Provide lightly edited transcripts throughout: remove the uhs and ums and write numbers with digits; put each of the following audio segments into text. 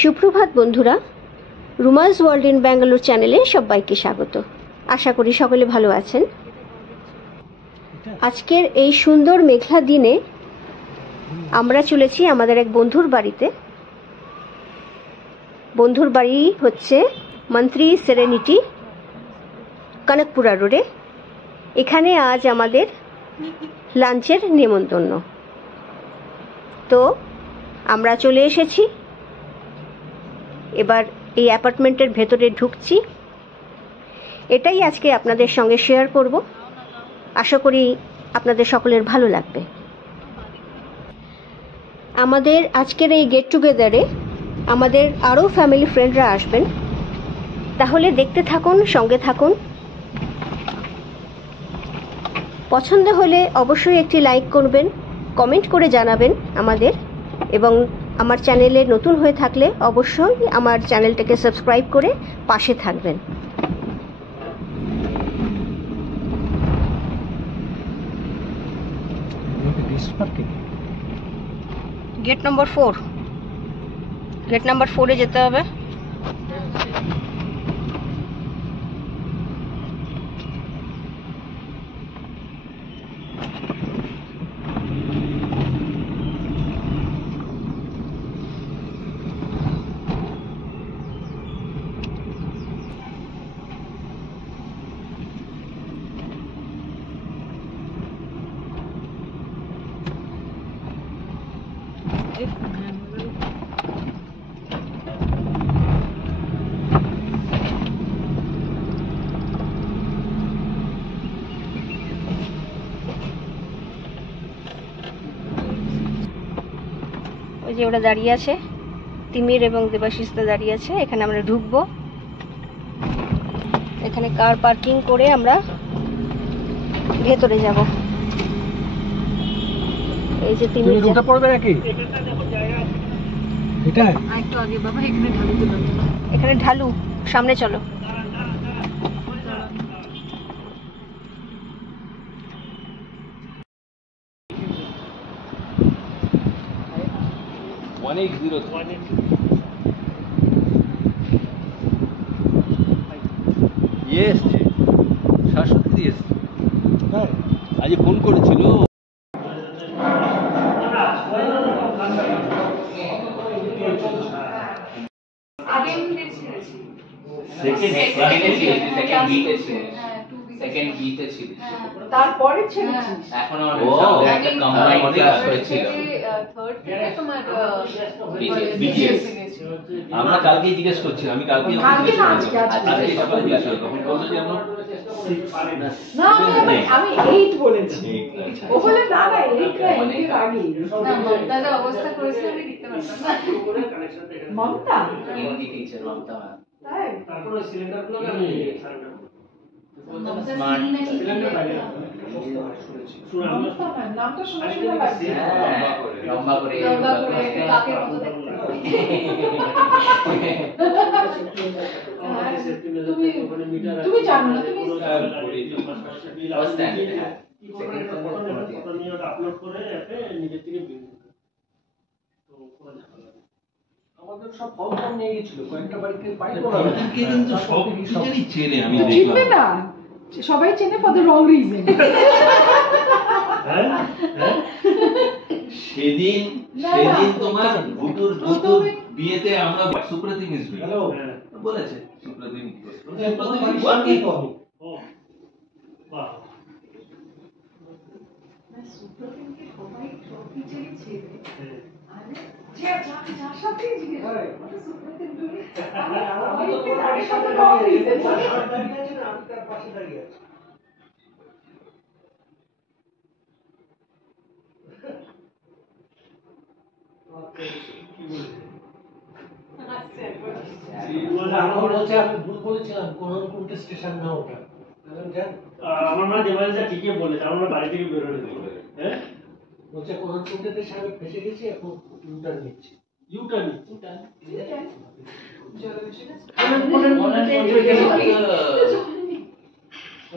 সুপ্রভাত বন্ধুরা, রুমাস world in Bangalore চ্যানেলে সবাইকে স্বাগত। আশা করি সকলে ভালো আছেন। আজকের এই সুন্দর মেঘলা দিনে আমরা চলেছি আমাদের এক বন্ধুর বাড়িতে। বন্ধুর বাড়ি হচ্ছে মন্ত্রী সেরেনিটি, কনকপুরা রোডে। এখানে আজ আমাদের লাঞ্চের নেমন্তন্ন। তো আমরা চলে এসেছি, এবার এই অ্যাপার্টমেন্টের ভেতরে ঢুকছি। এটাই আজকে আপনাদের সঙ্গে শেয়ার করব। আশা করি আপনাদের সকলের ভালো লাগবে। আমাদের আজকের এই গেট টুগেদারে আমাদের আরও ফ্যামিলি ফ্রেন্ডরা আসবেন, তাহলে দেখতে থাকুন, সঙ্গে থাকুন। পছন্দ হলে অবশ্যই একটি লাইক করবেন, কমেন্ট করে জানাবেন আমাদের, এবং আমার চ্যানেলে নতুন হয়ে থাকলে অবশ্যই আমার চ্যানেলটাকে সাবস্ক্রাইব করে পাশে থাকবেন। গেট নম্বর 4, গেট নাম্বার 4-এ যেতে হবে। ওই যে ওরা দাঁড়িয়ে আছে, তিমির এবং দেবাশিসদা দাঁড়িয়ে আছে। এখানে আমরা ঢুকবো। এখানে কার পার্কিং করে আমরা ভেতরে যাব। এই যে তিমির ওটা পড়বে নাকি? এটা একটু আগে বাবা, এখানে ঢালু দিলাম। এখানে ঢালু, সামনে চলো। এসছে, শাশুড়ি এসছে, আজ ফোন করেছিল। তারপরে ছেড়েছিস? এখন একটা কম্বাইন্ড ক্লাস হয়েছিল। থার্ড থেকে তোমার BGS আমরা কালকেই জিজ্ঞেস করছি, আমি কালকে কালকে না, আজকে সকালে জিজ্ঞেস করি, তখন বললো যে আমরা না, আমি 8 বলেছি। ও বলে না না 8 না, 8 এর আগে। না, মমতা যা অবস্থা করেছে আমি লিখতে পারতাম না। Mamata Hindi teacher Mamata ma'am. তাই তারপরে সিলিন্ডারগুলো আমি স্মার্ট মমতা ম্যাম নামটা শুনে শুনে লাগছে। লম্বা করে লম্বা করে কাকের মতো দেখতে। তুমি জানো না, তুমি আপলোড করে অ্যাপে নিজে থেকে তো কোনো ঝামেলা নেই। আমাদের সব ফর্ম নিয়ে গেছিল, কয়েকটা বাড়িতে পাইলো না। ওদেরকে কিন্তু সব টিচারই চেনে, আমি চিনবে দেখলাম। না, সবাই চেনে ফর দ্য রং রিজন। সেদিন তোমার ভুতুর বিয়েতে আমরা সুপ্রতিম মিশবে হ্যালো বলেছে, সুপ্রতিম ও বাহ, সুপ্রতিমকে সবাই সব টিচারই ছেড়ে আরে যার সাথেই জিজ্ঞেস করে সুপ্রতিম তুমি আমি তো তার সাথে রং রিজন আমি তার পাশে দাঁড়িয়ে আছি। আমি ভুল বলেছিলাম, কোন স্টেশন না ওটা। আমার মা দেবাল যা ঠিকই বলেছে, আমরা বাড়ি থেকে বেরোলে দেখবে। হ্যাঁ বলছে কোনকুটিতে সামনে ফেসে গেছি, এখন ইউটার্ন নিচ্ছি। ইউটার্ন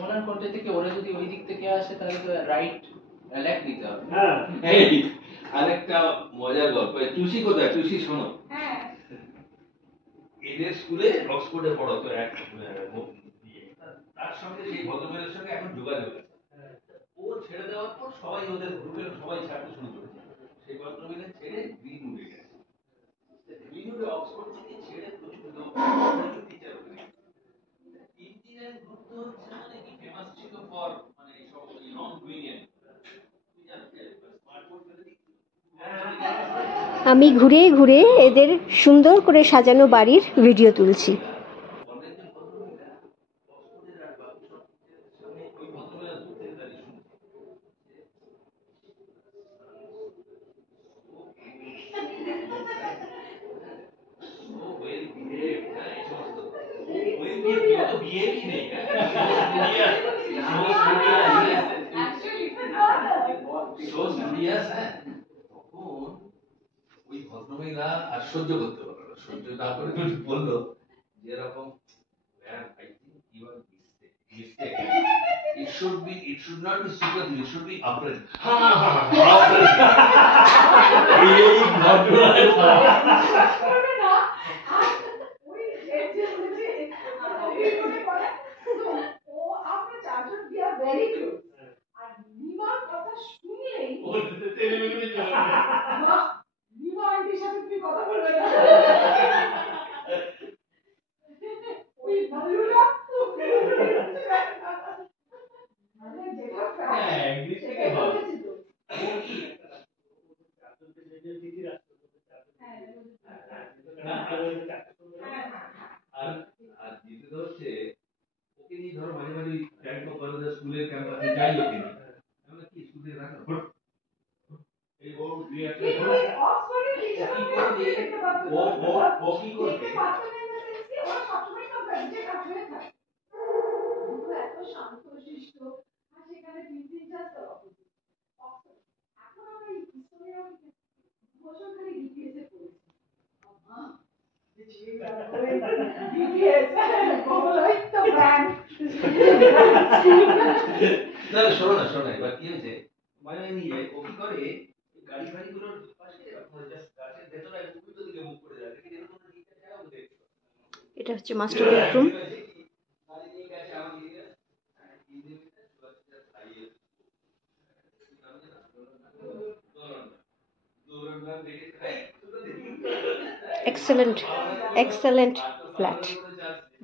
ওনার কোনটা থেকে ওরা যদি ওই দিক থেকে আসে তাহলে তো রাইট লেফট নিতে হবে। হ্যাঁ এই আরেকটা মজার গল্প, টুসি কোথায়? টুসি শোনো। হ্যাঁ এদের স্কুলে অক্সফোর্ডে পড়াতো এক তার সঙ্গে সেই ভদ্রমহিলার সঙ্গে এখন যোগাযোগ আছে। ও ছেড়ে দেওয়ার পর সবাই ওদের গ্রুপের সবাই ছাড়তে শুরু করেছে। সেই ভদ্রমহিলা ছেড়ে গ্রিনউডে গেছে। গ্রিনউডে অক্সফোর্ড থেকে ছেড়ে প্রচুর লোক টিচার হয়ে গেছে। ইঞ্জিনিয়ারিং গ্রুপ তো হচ্ছে মানে কি ফেমাস ছিল ফর মানে সব নন ব্রিলিয়েন্ট। তুমি জানো স্মার্ট বোর্ড আমি ঘুরে ঘুরে এদের সুন্দর করে সাজানো বাড়ির ভিডিও তুলছি। ওই ভদ্রমহিলা আর সহ্য করতে পারলো না, সহ্য না করে বললো যেরকম it should not be super, it should be upper. স্কুলের ক্যাম্পাসে যাই হোক না আমরা কি স্কুলে রাখা এই বড় দুই একটা অক্সফোর্ডের টিচার ও কি করবে ওরা সবসময় কম্পিটিশন কাজ করে থাকে এত শান্তশিষ্ট আর সেখানে তিন জাস্ট অপোজিট অক্সফোর্ড এখন আমরা এই হিস্টোরিয়াল বছর খালি ডিপিএস এ পড়েছি শোনো এবার কি হয়েছে মানে নিয়ে ও কি করে গাড়ি ফাড়িগুলোর পাশে গাছের ভেতরে উল্টো দিকে মুখ করে যায় কিন্তু এরকম দিকে যায় ও দেখতে এটা হচ্ছে মাস্টার বেডরুম। এক্সেলেন্ট ফ্ল্যাট,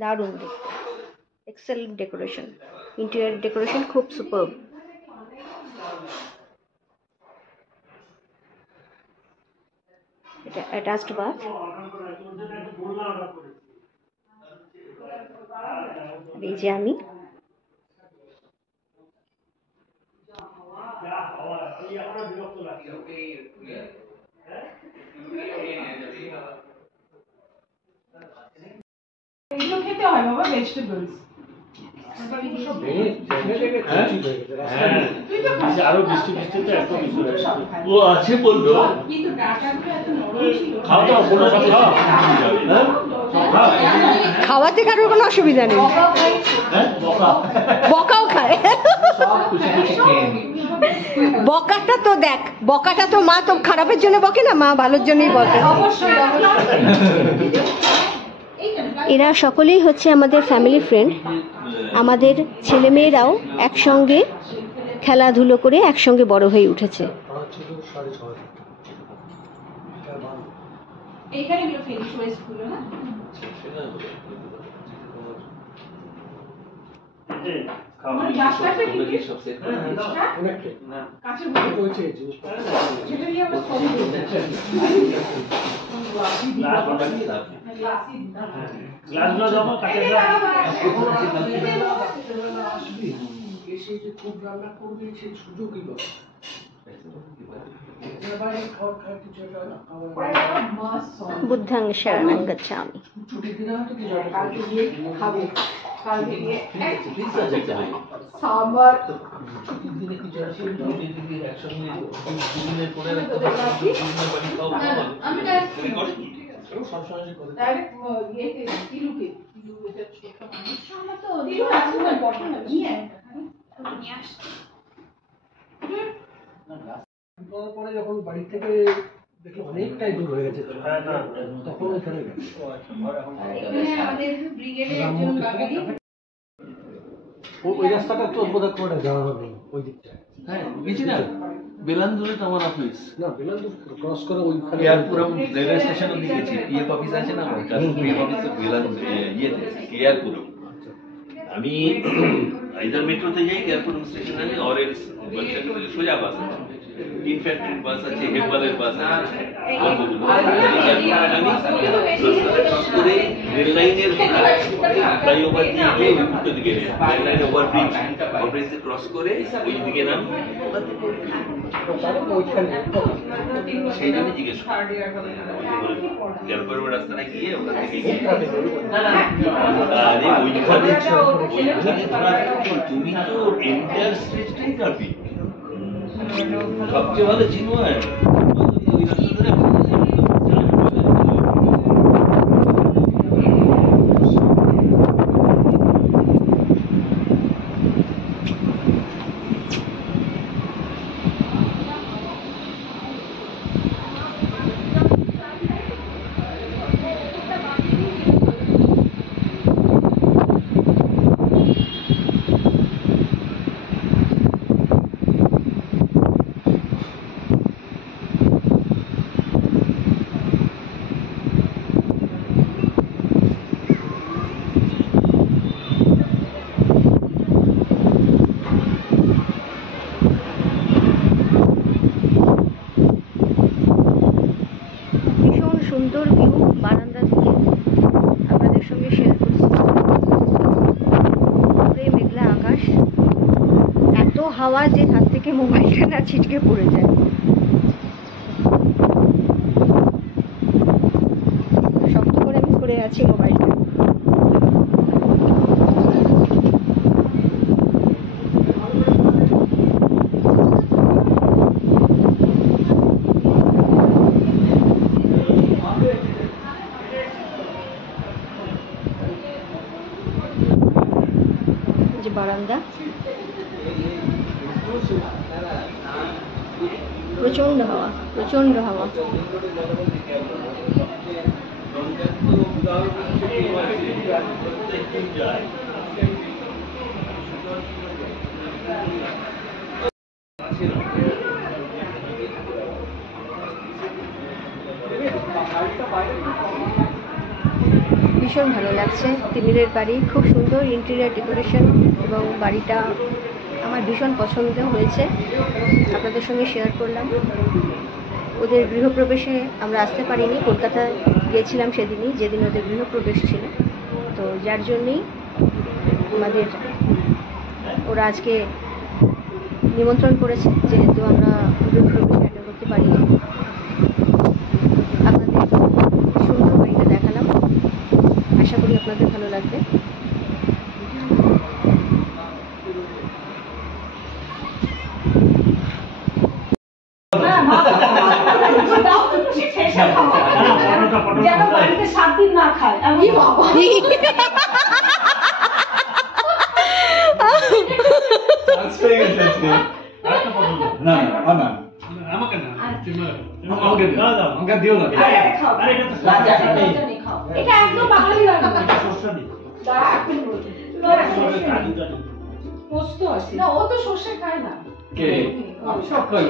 দারুণ দেখতে, এক্সেলেন্ট ডেকোরেশন, ইন্টেরিয়র ডেকোরেশন খুব সুপারব। এটা অ্যাটাচড বাথ। এই যে আমি এগুলো খেতে হয় বাবা, ভেজিটেবলস আরো বৃষ্টি বৃষ্টিতে এত কিছু ও আছে বললো কিন্তু ডাটাগুলো এত নরম ছিল। খাওয়া দাওয়া কোনো খাওয়া খাওয়াতে কারোর কোনো অসুবিধা নেই, বকাও খায়। বকাটা তো দেখ, বকাটা তো মা তো খারাপের জন্য বকে না, মা ভালোর জন্যই বকে। এরা সকলেই হচ্ছে আমাদের ফ্যামিলি ফ্রেন্ড। আমাদের ছেলেমেয়েরাও একসঙ্গে খেলাধুলো করে একসঙ্গে বড় হয়ে উঠেছে। এইখানে গুলো ফিনিশ ওয়েস্ট গুলো না মানে গ্লাস লাগবে কি সব সেট কাঁচের বোতল হয়েছে যেটা নিয়ে আমরা ছবি তুলতে গ্লাসগুলো জমা কাঁচের গ্লাস এসে যে খুব রান্না করবে সেই সুযোগই পাবে বুদ্ধাং শরণং গচ্ছামি। ছুটির দিনে হয়তো কি কালকে গিয়ে খাবো, কালকে গিয়ে সাম্বার ছুটির দিনে কি যারা সেই একসঙ্গে দুদিনের পরে সবসময় ডাইরেক্ট ইয়েতে তিলুকে এটা ছোট মানুষ আমরা তো তিলু আছে না বটন নিয়ে নিয়ে আসছে পরে যখন বাড়ি থেকে অনেকটাই দূর হয়ে গেছে তো। হ্যাঁ না তখন ওখানে গেছে। এখানে আমাদের ব্রিগেডের একজন কাকারি ওই রাস্তাটা তো বোধহয় করে যাওয়া হবে ওই দিকটা। হ্যাঁ গেছি না, বেলান্দুরে তো আমার অফিস, না বেলান্দুর ক্রস করে ওইখানে কেয়ারপুরম রেলওয়ে স্টেশন অব্দি গেছি। পিএফ অফিস আছে না আমার কাছে, পিএফ অফিস বেলান্দুর ইয়েতে কেয়ারপুরম। আমি আইদার মেট্রোতে যাই কেয়ারপুরম স্টেশন আছে, আর এলস সোজা বাস আছে, ইনফ্যাক্টরি বাস আছে, হেব্বালের বাস আছে। করে রেল লাইনের ফ্লাইওভার দিয়ে গিয়ে উত্তর দিকে রেল লাইন ওভারব্রিজ ক্রস করে ওই দিকে নাম, ওইখানে সেই জন্য জিজ্ঞেস কেয়ারপুরম রাস্তাটা গিয়ে ওখান থেকে গিয়ে আরে ওইখানে তুমি তো এন্টায়ার স্ট্রেচটাই কাটবি। সবচেয়ে ভালো চিন্ময় ভীষণ সুন্দর ভিউ বারান্দা থেকে আপনাদের সঙ্গে শেয়ার করছি। পুরো মেঘলা আকাশ, এত হাওয়া যে হাত থেকে মোবাইলটা না ছিটকে পড়ে যায়। শক্ত করে আমি ধরে আছি মোবাইলটা। যে বারান্দা, প্রচন্ড হাওয়া, প্রচন্ড হাওয়া। ভীষণ ভালো লাগছে। তিমিরের বাড়ি খুব সুন্দর ইন্টেরিয়র ডেকোরেশন এবং বাড়িটা আমার ভীষণ পছন্দ হয়েছে, আপনাদের সঙ্গে শেয়ার করলাম। ওদের গৃহপ্রবেশে আমরা আসতে পারিনি, কলকাতায় গিয়েছিলাম সেদিনই, যেদিন ওদের গৃহপ্রবেশ ছিল। তো যার জন্যেই আমাদের ওরা আজকে নিমন্ত্রণ করেছে, যেহেতু আমরা গৃহপ্রবেশে অ্যাটেন্ড করতে পারিনি। আপনাদের সুন্দর বাড়িটা দেখালাম, আশা করি আপনাদের ভালো লাগবে। যেন বাড়িতে 7 দিন না খায়। আমি বাবা আমাকে না, আমাকে দিও না। এটা একদম বাঙালি রান্না। পোস্ত আছে না, ও তো সর্ষে খায় না।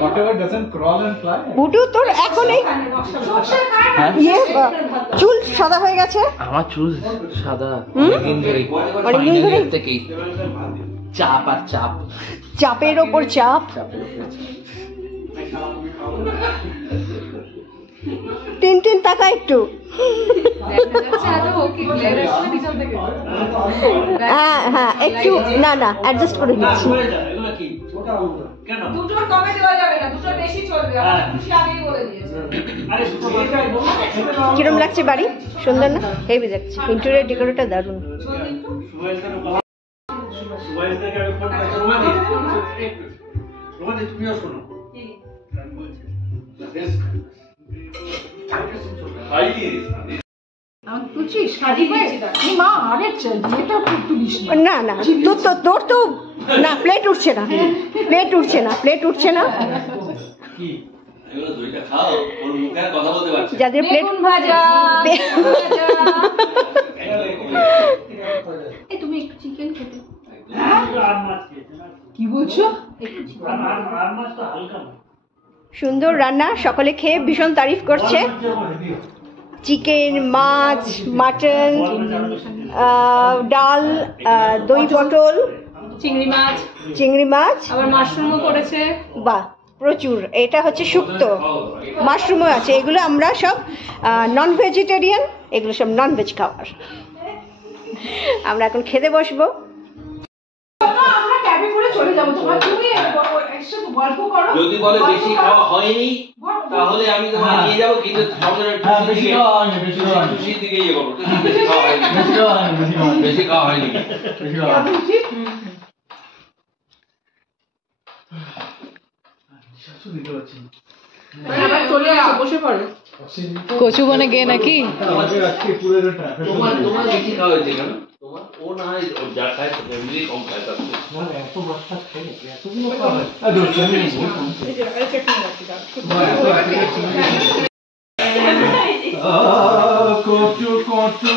whatever doesn't crawl and fly. Butu তোর এখন এই সর্ষে খায় না। ইয়ে চুল সাদা হয়ে গেছে। আমার চুল সাদা হুম? অনেকদিন ধরে, অনেকদিন ধরে? ফাইনাল থেকেই চাপ আর চাপ, চাপের ওপর চাপ। চাপের উপরে চাপ। টিন টিন তাকা একটু। দেখা যাচ্ছে আদৌ কি গ্লেয়ার আসছে পিছন থেকে? হ্যাঁ হ্যাঁ, একটু না না অ্যাডজাস্ট করে দিচ্ছি। এগুলো কি কেন? দুটোর কমে দেওয়া যাবে না, দুটোর বেশি চলবে। আমার খুশি আগেই বলে দিয়েছে। আরে এটাই বলো। কিরম লাগছে বাড়ি? সুন্দর না? হেভি লাগছে, ইন্টেরিয়র ডেকোরেটটা দারুণ। সুভাষদাকে আমি ফোন করেছি। রোমাদি তুমিও শোনো। আমি বলছি। আমি তুলছি শাড়ি দিয়েছি মা, আরে এটা তুলিস না না, তোর তো না, প্লেট উঠছে না, প্লেট উঠছে না, প্লেট উঠছে না। কি এগুলো দইটা খাও, ওর মুখে আর কথা বলতে পারছে না। যাদের প্লেট বেগুন ভাজা বেগুন ভাজা। এই তুমি একটু চিকেন খেতে। আর মাছ খেয়েছে না? কি বলছো? আর মাছ তো হালকা না। সুন্দর রান্না, সকলে খেয়ে ভীষণ তারিফ করছে। চিকেন, মাছ, মাটন, ডাল, দই পটল, চিংড়ি মাছ, আবার মাশরুমও করেছে। বাহ প্রচুর। এটা হচ্ছে শুক্তো, মাশরুমও আছে। এগুলো আমরা সব নন ভেজিটেরিয়ান, এগুলো সব নন ভেজ খাবার। আমরা এখন খেতে বসবো। আমরা ক্যাবে করে চলে যাবো, তোমার তুমি একসাথে গল্প করো। যদি বলে বেশি খাওয়া হয়নি তাহলে আমি তোমাকে নিয়ে যাবো, কিন্তু টুসির দিকে ইয়ে করবো। বেশি খাওয়া হয়নি, বেশি খাওয়া হয়নি। আবার চলে আসো, বসে পড়ো। কচু বনে গে নাকি? তোমার বেশি খাওয়া হয়েছে কেন? তোমার ও না হয় ও যা খায় এমনি কম খায় তার থেকে। এত মাছ টাছ খেয়ে এতগুলো খাওয়া হয়। কচু কচু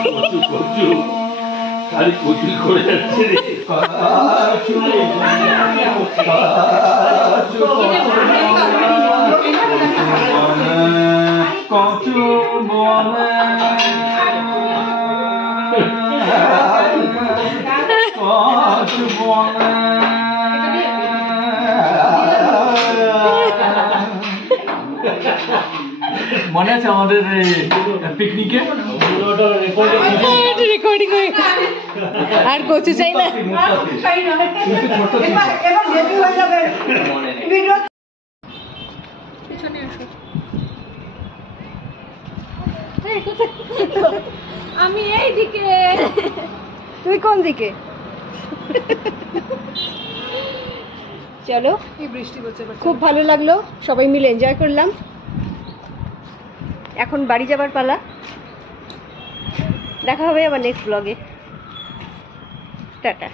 কচু কচু খালি কচু করে যাচ্ছে রে। কচু বলে কচু বলে মনে আছে আমাদের পিকনিকে রেকর্ডিং হয়ে আর কচু চাই না। আমি এইদিকে, তুই কোন দিকে? চলো, এই বৃষ্টি পড়ছে। খুব ভালো লাগলো, সবাই মিলে এনজয় করলাম। এখন বাড়ি যাবার পালা। দেখা হবে আবার নেক্সট ব্লগে। টাটা।